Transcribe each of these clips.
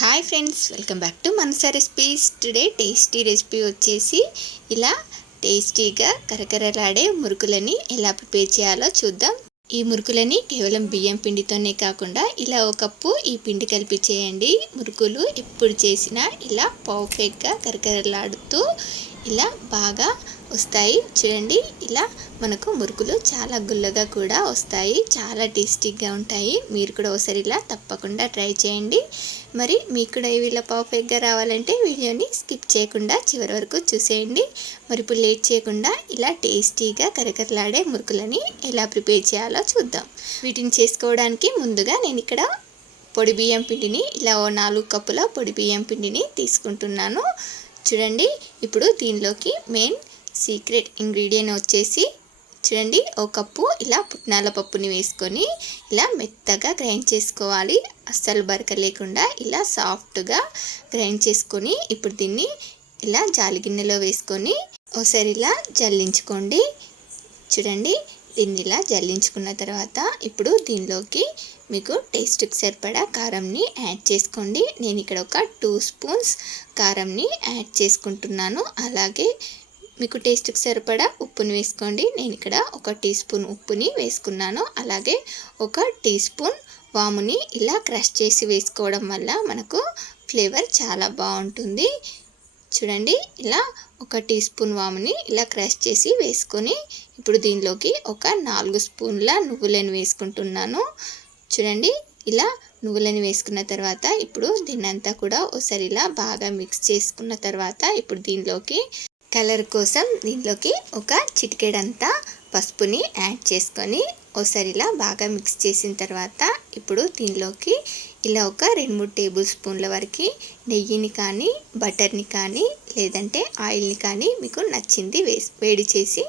Hi friends, welcome back to Manasa recipes. Today tasty recipe వచ్చేసి ఇలా టేస్టీగా కరకరలాడే మురుకులని ఎలా ప్రిపేర్ చేయాలో చూద్దాం. ఈ మురుకులని కేవలం బియ్యం పిండితోనే కాకుండా ఇలా ఒక కప్పు ఈ పిండి కలిపి చేయండి. మురుకులు ఎప్పుడు చేసినా ఇలా పర్ఫెక్ట్గా కరకరలాడుతూ ఇలా బాగా వస్తాయి. చూడండి, ఇలా మనకు మురుకులు చాలా గుల్లగా కూడా వస్తాయి, చాలా టేస్టీగా ఉంటాయి. మీరు కూడా ఒకసారి ఇలా తప్పకుండా ట్రై చేయండి. మరి మీకు కూడా ఇలా పర్ఫెక్ట్గా రావాలంటే వీడియోని స్కిప్ చేయకుండా చివరి వరకు చూసేయండి. మరి ఇప్పుడు లేట్ చేయకుండా ఇలా టేస్టీగా కరకరలాడే మురుకులని ఎలా ప్రిపేర్ చేయాలో చూద్దాం. వీటిని చేసుకోవడానికి ముందుగా నేను ఇక్కడ పొడి బియ్యం పిండిని ఇలా 4 కప్పుల పొడి బియ్యం పిండిని తీసుకుంటున్నాను. చూడండి, ఇప్పుడు దీనిలోకి మెయిన్ సీక్రెట్ ఇంగ్రీడియంట్ వచ్చేసి చూడండి, ఒక కప్పు ఇలా పుట్నాల పప్పుని వేసుకొని ఇలా మెత్తగా గ్రైండ్ చేసుకోవాలి. అస్సలు బరక లేకుండా ఇలా సాఫ్ట్గా గ్రైండ్ చేసుకొని ఇప్పుడు దీన్ని ఇలా జాలి గిన్నెలో వేసుకొని ఒకసారి ఇలా జల్లించుకోండి. చూడండి, దీన్ని ఇలా జల్లించుకున్న తర్వాత ఇప్పుడు దీనిలోకి మీకు టేస్ట్కి సరిపడా కారంని యాడ్ చేసుకోండి. నేను ఇక్కడ ఒక 2 స్పూన్స్ కారంని యాడ్ చేసుకుంటున్నాను. అలాగే మీకు టేస్ట్కి సరిపడా ఉప్పుని వేసుకోండి. నేను ఇక్కడ 1 టీ స్పూన్ ఉప్పుని వేసుకున్నాను. అలాగే 1 టీ స్పూన్ వాముని ఇలా క్రష్ చేసి వేసుకోవడం వల్ల మనకు ఫ్లేవర్ చాలా బాగుంటుంది. చూడండి, ఇలా 1 టీ స్పూన్ వాముని ఇలా క్రష్ చేసి వేసుకొని ఇప్పుడు దీనిలోకి ఒక 4 స్పూన్ల నువ్వులను వేసుకుంటున్నాను. చూడండి, ఇలా నువ్వులని వేసుకున్న తర్వాత ఇప్పుడు దీన్నంతా కూడా ఒకసారి ఇలా బాగా మిక్స్ చేసుకున్న తర్వాత ఇప్పుడు దీనిలోకి కలర్ కోసం దీనిలోకి ఒక చిటికెడంతా పసుపుని యాడ్ చేసుకొని ఒకసారి ఇలా బాగా మిక్స్ చేసిన తర్వాత ఇప్పుడు దీనిలోకి ఇలా ఒక 2-3 టేబుల్ స్పూన్ల వరకు నెయ్యిని కానీ బటర్ని కానీ లేదంటే ఆయిల్ని కానీ మీకు నచ్చింది వేడి చేసి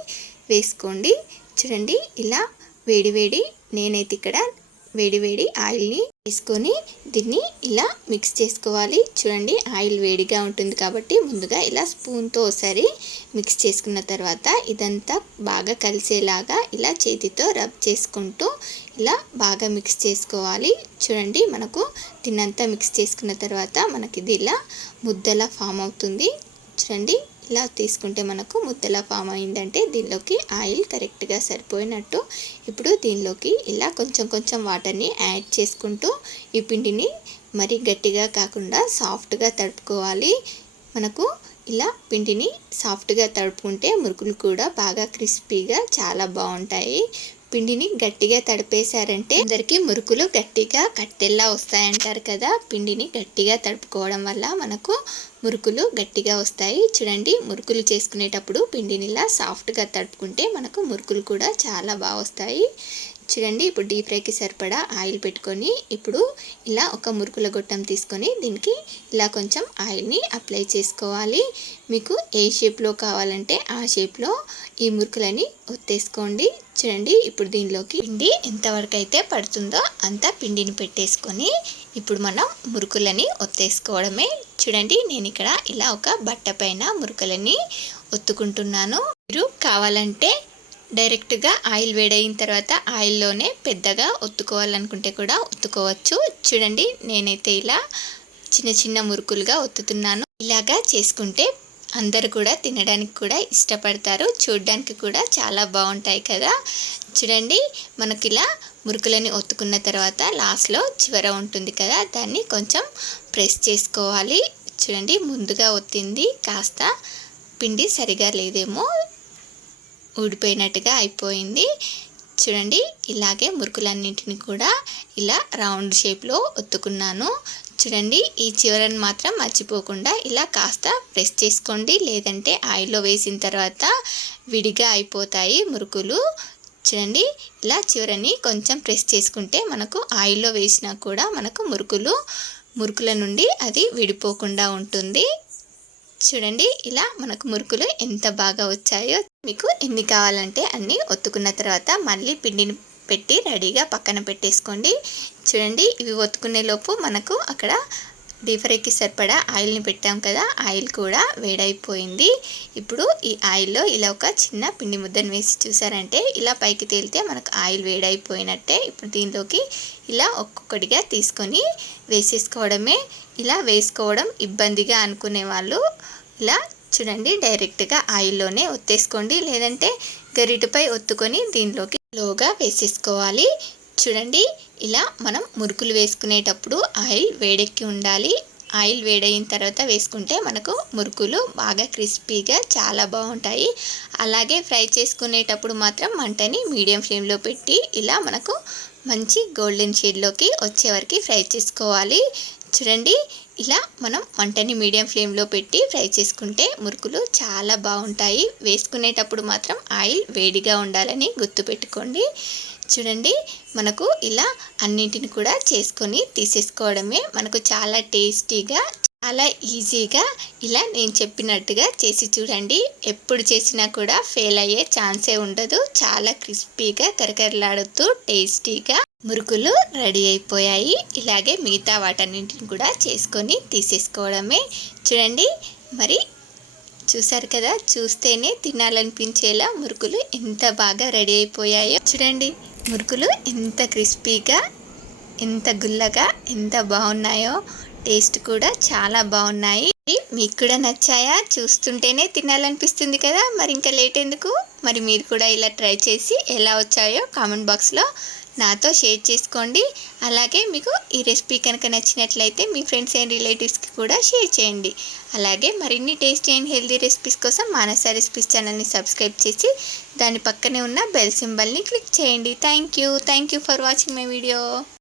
వేసుకోండి. చూడండి, ఇలా వేడి నేనైతే ఇక్కడ వేడి ఆయిల్ని వేసుకొని దీన్ని ఇలా మిక్స్ చేసుకోవాలి. చూడండి, ఆయిల్ వేడిగా ఉంటుంది కాబట్టి ముందుగా ఇలా స్పూన్తో ఒకసారి మిక్స్ చేసుకున్న తర్వాత ఇదంతా బాగా కలిసేలాగా ఇలా చేతితో రబ్ చేసుకుంటూ ఇలా బాగా మిక్స్ చేసుకోవాలి. చూడండి, మనకు దీన్నంతా మిక్స్ చేసుకున్న తర్వాత మనకి ఇది ఇలా ముద్దలా ఫామ్ అవుతుంది. చూడండి, ఇలా తీసుకుంటే మనకు ముద్దలా ఫామ్ అయిందంటే దీనిలోకి ఆయిల్ కరెక్ట్గా సరిపోయినట్టు. ఇప్పుడు దీనిలోకి ఇలా కొంచెం వాటర్ని యాడ్ చేసుకుంటూ ఈ పిండిని మరీ గట్టిగా కాకుండా సాఫ్ట్గా తడుపుకోవాలి. మనకు ఇలా పిండిని సాఫ్ట్గా తడుపుకుంటే మురుకులు కూడా బాగా క్రిస్పీగా చాలా బాగుంటాయి. పిండిని గట్టిగా తడిపేశారంటే అందరికీ మురుకులు గట్టిగా కట్టెల్లా వస్తాయంటారు కదా. పిండిని గట్టిగా తడుపుకోవడం వల్ల మనకు మురుకులు గట్టిగా వస్తాయి. చూడండి, మురుకులు చేసుకునేటప్పుడు పిండిని ఇలా సాఫ్ట్గా తడుపుకుంటే మనకు మురుకులు కూడా చాలా బాగా వస్తాయి. చూడండి, ఇప్పుడు డీప్ ఫ్రైకి సరిపడా ఆయిల్ పెట్టుకొని ఇప్పుడు ఇలా ఒక మురుకుల గొట్టం తీసుకొని దీనికి ఇలా కొంచెం ఆయిల్ని అప్లై చేసుకోవాలి. మీకు ఏ షేప్లో కావాలంటే ఆ షేప్లో ఈ మురుకులని ఒత్తేసుకోండి. చూడండి, ఇప్పుడు దీనిలోకి పిండి ఎంతవరకు అయితే పడుతుందో అంత పిండిని పెట్టేసుకొని ఇప్పుడు మనం మురుకులని ఒత్తేసుకోవడమే. చూడండి, నేను ఇక్కడ ఇలా ఒక బట్ట పైన మురుకులని ఒత్తుకుంటున్నాను. మీరు కావాలంటే డైరెక్ట్గా ఆయిల్ వేడైన తర్వాత ఆయిల్లోనే పెద్దగా ఒత్తుకోవాలనుకుంటే కూడా ఒత్తుకోవచ్చు. చూడండి, నేనైతే ఇలా చిన్న మురుకులుగా ఒత్తుతున్నాను. ఇలాగా చేసుకుంటే అందరు కూడా తినడానికి కూడా ఇష్టపడతారు, చూడడానికి కూడా చాలా బాగుంటాయి కదా. చూడండి, మనకి ఇలా మురుకులని ఒత్తుకున్న తర్వాత లాస్ట్లో చివర ఉంటుంది కదా, దాన్ని కొంచెం ప్రెస్ చేసుకోవాలి. చూడండి, ముందుగా ఒత్తింది కాస్త పిండి సరిగా లేదేమో, ఊడిపోయినట్టుగా అయిపోయింది. చూడండి, ఇలాగే మురుకులన్నింటిని కూడా ఇలా రౌండ్ షేప్లో ఒత్తుకున్నాను. చూడండి, ఈ చివరను మాత్రం మర్చిపోకుండా ఇలా కాస్త ప్రెస్ చేసుకోండి, లేదంటే ఆయిల్లో వేసిన తర్వాత విడిగా అయిపోతాయి మురుకులు. చూడండి, ఇలా చివరని కొంచెం ప్రెస్ చేసుకుంటే మనకు ఆయిల్లో వేసినా కూడా మనకు మురుకుల నుండి అది విడిపోకుండా ఉంటుంది. చూడండి, ఇలా మనకు మురుకులు ఎంత బాగా వచ్చాయో. మీకు ఎన్ని కావాలంటే అన్నీ ఒత్తుకున్న తర్వాత మళ్ళీ పిండిని పెట్టి రెడీగా పక్కన పెట్టేసుకోండి. చూడండి, ఇవి ఒత్తుకునే లోపు మనకు అక్కడ డీప్ ఫ్రైకి సరిపడా ఆయిల్ని పెట్టాం కదా, ఆయిల్ కూడా వేడైపోయింది. ఇప్పుడు ఈ ఆయిల్లో ఇలా ఒక చిన్న పిండి ముద్దను వేసి చూసారంటే ఇలా పైకి తేలితే మనకు ఆయిల్ వేడైపోయినట్టే. ఇప్పుడు దీనిలోకి ఇలా ఒక్కొక్కటిగా తీసుకొని వేసేసుకోవడమే. ఇలా వేసుకోవడం ఇబ్బందిగా అనుకునే వాళ్ళు ఇలా చూడండి డైరెక్ట్గా ఆయిల్లోనే ఒత్తేసుకోండి, లేదంటే గరిటెపై ఒత్తుకొని దీనిలోకి లోగా వేసేసుకోవాలి. చూడండి ఇలా మనం మురుకులు వేసుకునేటప్పుడు ఆయిల్ వేడెక్కి ఉండాలి. ఆయిల్ వేడైన తర్వాత వేసుకుంటే మనకు మురుకులు బాగా క్రిస్పీగా చాలా బాగుంటాయి. అలాగే ఫ్రై చేసుకునేటప్పుడు మాత్రం మంటని మీడియం ఫ్లేమ్లో పెట్టి ఇలా మనకు మంచి గోల్డెన్ షేడ్లోకి వచ్చే వరకు ఫ్రై చేసుకోవాలి. చూడండి ఇలా మనం మంటని మీడియం ఫ్లేమ్లో పెట్టి ఫ్రై చేసుకుంటే మురుకులు చాలా బాగుంటాయి. వేసుకునేటప్పుడు మాత్రం ఆయిల్ వేడిగా ఉండాలని గుర్తుపెట్టుకోండి. చూడండి మనకు ఇలా అన్నింటిని కూడా చేసుకొని తీసేసుకోవడమే మనకు చాలా టేస్టీగా, చాలా ఈజీగా ఇలా నేను చెప్పినట్టుగా చేసి చూడండి. ఎప్పుడు చేసినా కూడా ఫెయిల్ అయ్యే ఛాన్సే ఉండదు. చాలా క్రిస్పీగా కరకరలాడుతూ టేస్టీగా మురుకులు రెడీ అయిపోయాయి. ఇలాగే మిగతా వాటన్నింటిని కూడా చేసుకొని తీసేసుకోవడమే. చూడండి మరి చూసారు కదా, చూస్తేనే తినాలనిపించేలా మురుకులు ఎంత బాగా రెడీ అయిపోయాయో. చూడండి మురుకులు ఎంత క్రిస్పీగా, ఎంత గుల్లగా, ఎంత బాగున్నాయో. టేస్ట్ కూడా చాలా బాగున్నాయి. మీకు కూడా నచ్చాయా? చూస్తుంటేనే తినాలనిపిస్తుంది కదా. మరి ఇంకా లేట్ ఎందుకు? మరి మీరు కూడా ఇలా ట్రై చేసి ఎలా వచ్చాయో కామెంట్ బాక్స్లో నాతో షేర్ చేసుకోండి. అలాగే మీకు ఈ రెసిపీ కనుక నచ్చినట్లయితే మీ ఫ్రెండ్స్ అండ్ రిలేటివ్స్కి కూడా షేర్ చేయండి. అలాగే మరిన్ని టేస్టీ అండ్ హెల్తీ రెసిపీస్ కోసం మానస రెసిపీస్ ఛానల్ని సబ్స్క్రైబ్ చేసి దాని పక్కనే ఉన్న బెల్ సింబల్ని క్లిక్ చేయండి. Thank you for watching my video.